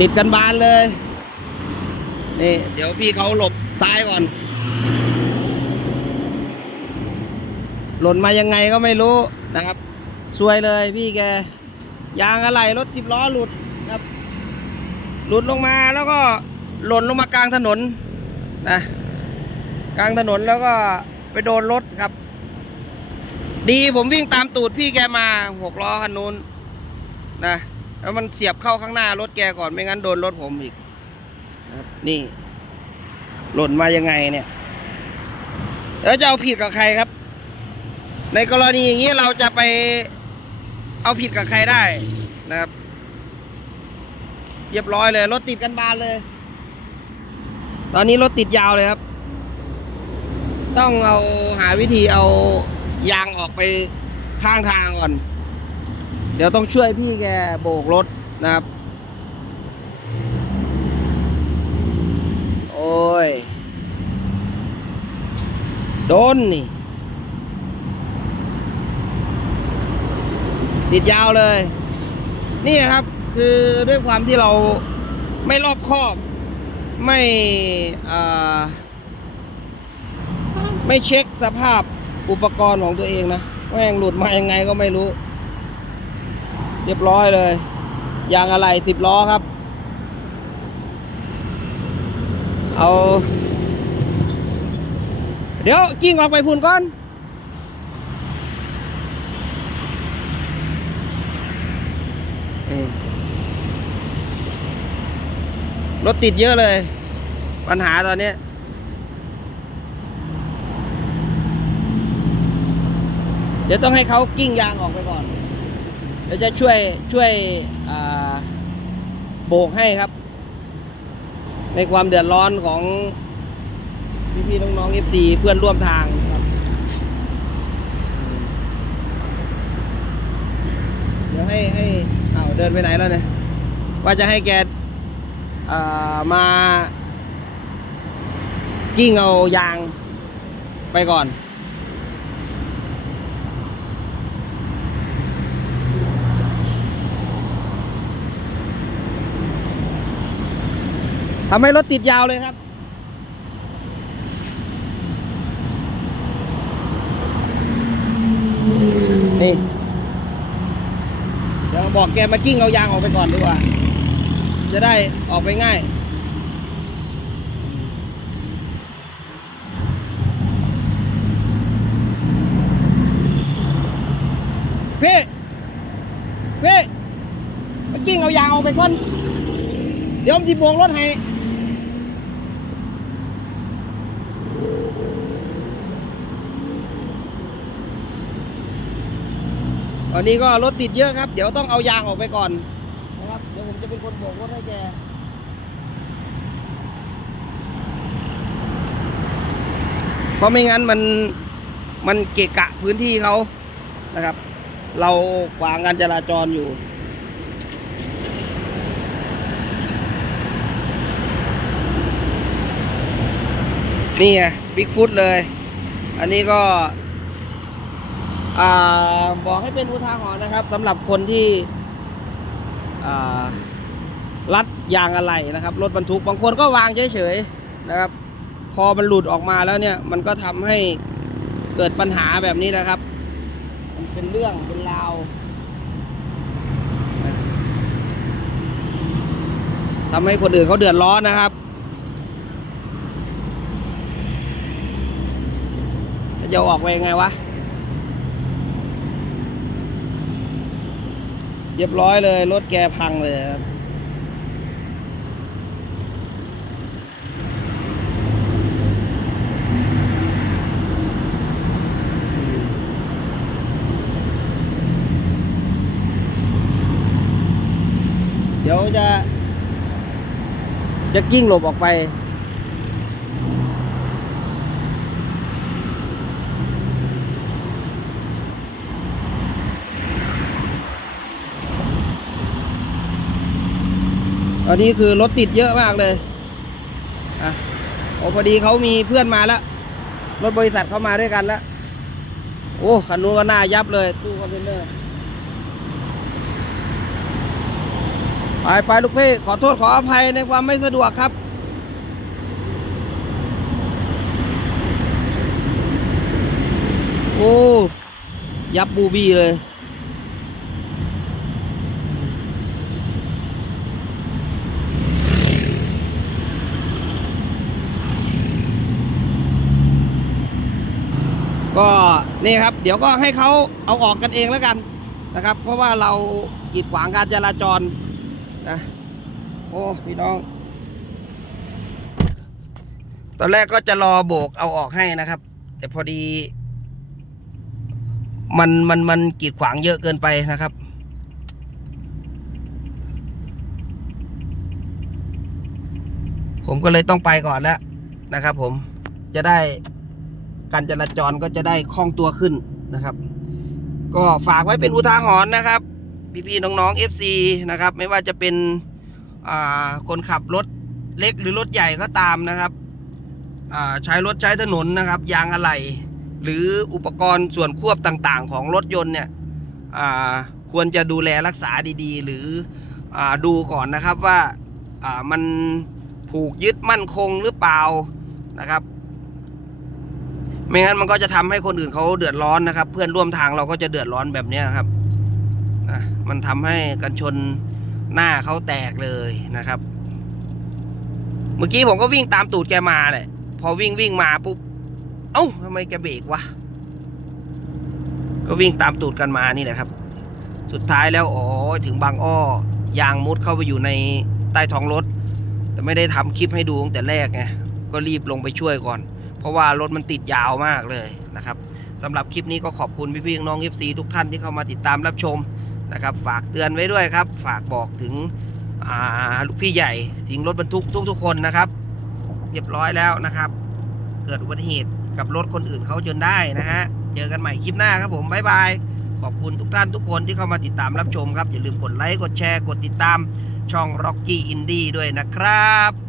ติดกันบานเลย นี่ เดี๋ยวพี่เขาหลบซ้ายก่อน หล่นมายังไงก็ไม่รู้นะครับซวยเลยพี่แก ยางอะไรรถสิบล้อหลุดครับ หลุดลงมาแล้วก็หล่นลงมากลางถนนนะกลางถนนแล้วก็ไปโดนรถครับ ดีผมวิ่งตามตูดพี่แกมาหกล้อคันนู้นนะ แล้วมันเสียบเข้าข้างหน้ารถแกก่อนไม่งั้นโดนรถผมอีกนะครับนี่ หล่นมายังไงเนี่ย แล้วจะเอาผิดกับใครครับ ในกรณีอย่างนี้เราจะไปเอาผิดกับใครได้นะครับเรียบร้อยเลย รถติดกันบานเลย ตอนนี้รถติดยาวเลยครับ ต้องเอาหาวิธีเอายางออกไปข้างทางก่อน เดี๋ยวต้องช่วยพี่แกโบกรถนะครับ โอ้ย โดนนี่ ติดยาวเลย นี่ครับคือด้วยความที่เราไม่รอบคอบไม่ไม่เช็คสภาพอุปกรณ์ของตัวเองนะแม่งหลุดมายังไงก็ไม่รู้ เรียบร้อยเลย ยางอะไรสิบล้อครับ เอา เดี๋ยวกิ้งออกไปพุ่นก่อนรถติดเยอะเลย ปัญหาตอนนี้เดี๋ยวต้องให้เขากิ้งยางออกไปก่อน เดี๋ยวจะช่วยช่วยโบกให้ครับ ในความเดือดร้อนของพี่ๆน้องๆ FC เพื่อนร่วมทางครับ เดี๋ยวให้ให้เอาวเดินไปไหนแล้วเนี่ย ว่าจะให้แกามากิ้งเอายางไปก่อน ทำให้รถติดยาวเลยครับ นี่ เดี๋ยวบอกแกมากิ้งเอายางออกไปก่อนดีกว่า จะได้ออกไปง่ายพี่พี่มากิ้งเอายางออกไปก่อน เดี๋ยวผมจะบวกรถให้ อนนี้ก็รถติดเยอะครับ เดี๋ยวต้องเอายางออกไปก่อนนะครับ เดี๋ยวผมจะเป็นคนโบกรถให้แกเพราะไม่งั้นมันมันเกะกะพื้นที่เขานะครับ เราขวางการจราจรอยู่นี่ไงบิ๊กฟุตเลย อันนี้ก็อ่า บอกให้เป็นอุทาหรณ์นะครับสำหรับคนที่รัดยางอะไรนะครับ รถบรรทุกบางคนก็วางเฉยๆนะครับ พอมันหลุดออกมาแล้วเนี่ย มันก็ทำให้เกิดปัญหาแบบนี้นะครับ มันเป็นเรื่องเป็นราวทำให้คนอื่นเขาเดือดร้อนนะครับจะอออกไปยังไงวะ เรียบร้อยเลย รถแกพังเลยครับเดี๋ยวจะจะกิ้งหลบออกไป อนนี้คือรถติดเยอะมากเลยอะโอ้พอดีเขามีเพื่อนมาแล้ว รถบริษัทเขามาด้วยกันแล้ว โอ้คันนู้นก็น่ายับเลย ตู้คอนเทนเนอร์ ไปไปลูกพี่ ขอโทษขออภัยในความไม่สะดวกครับโอ้ ยับบูบี้เลย ก็นี่ครับ เดี๋ยวก็ให้เขาเอาออกกันเองแล้วกันนะครับ เพราะว่าเรากีดขวางการจราจรนะโอ้พี่น้อง ตอนแรกก็จะรอโบกเอาออกให้นะครับ แต่พอดี มันมันมันกีดขวางเยอะเกินไปนะครับผมก็เลยต้องไปก่อนแล้วนะครับผมจะได้ การจราจรก็จะได้คล่องตัวขึ้นนะครับ ก็ฝากไว้เป็นอุทาหรณ์นะครับ พี่ๆน้องๆ FC นะครับ ไม่ว่าจะเป็นคนขับรถเล็กหรือรถใหญ่ก็ตามนะครับใช้รถใช้ถนนนะครับ ยางอะไหล่หรืออุปกรณ์ส่วนควบต่างๆ ของรถยนต์เนี่ยควรจะดูแลรักษาดีๆ หรืออดูก่อนนะครับว่ามันผูกยึดมั่นคงหรือเปล่านะครับ ไม่งั้นมันก็จะทำให้คนอื่นเขาเดือดร้อนนะครับ เพื่อนร่วมทางเราก็จะเดือดร้อนแบบนี้ครับนะมันทำให้กันชนหน้าเขาแตกเลยนะครับ เมื่อกี้ผมก็วิ่งตามตูดแกมาแหละพอวิ่งวิ่งมาปุ๊บเอ้าทำไมแกเบรกวะก็วิ่งตามตูดกันมานี่แหละครับ สุดท้ายแล้วอ๋อถึงบางอ้อยางมุดเข้าไปอยู่ในใต้ท้องรถ แต่ไม่ได้ทำคลิปให้ดูตั้งแต่แรกไงก็รีบลงไปช่วยก่อน ราะว่ารถมันติดยาวมากเลยนะครับสำหรับคลิปนี้ก็ขอบคุณพี่ๆน้องๆ FC ทุกท่านที่เข้ามาติดตามรับชมนะครับ ฝากเตือนไว้ด้วยครับ ฝากบอกถึงลูกพี่ใหญ่สิงรถบรรทุกทุกๆคนนะครับ เรียบร้อยแล้วนะครับ เกิดอุบัติเหตุกับรถคนอื่นเขาจนได้นะฮะ เจอกันใหม่คลิปหน้าครับผมบ๊ายบายขอบคุณทุกท่านทุกคนที่เข้ามาติดตามรับชมครับ อย่าลืมกดไลค์กดแชร์กดติดตามช่อง Rocky Indie ด้วยนะครับ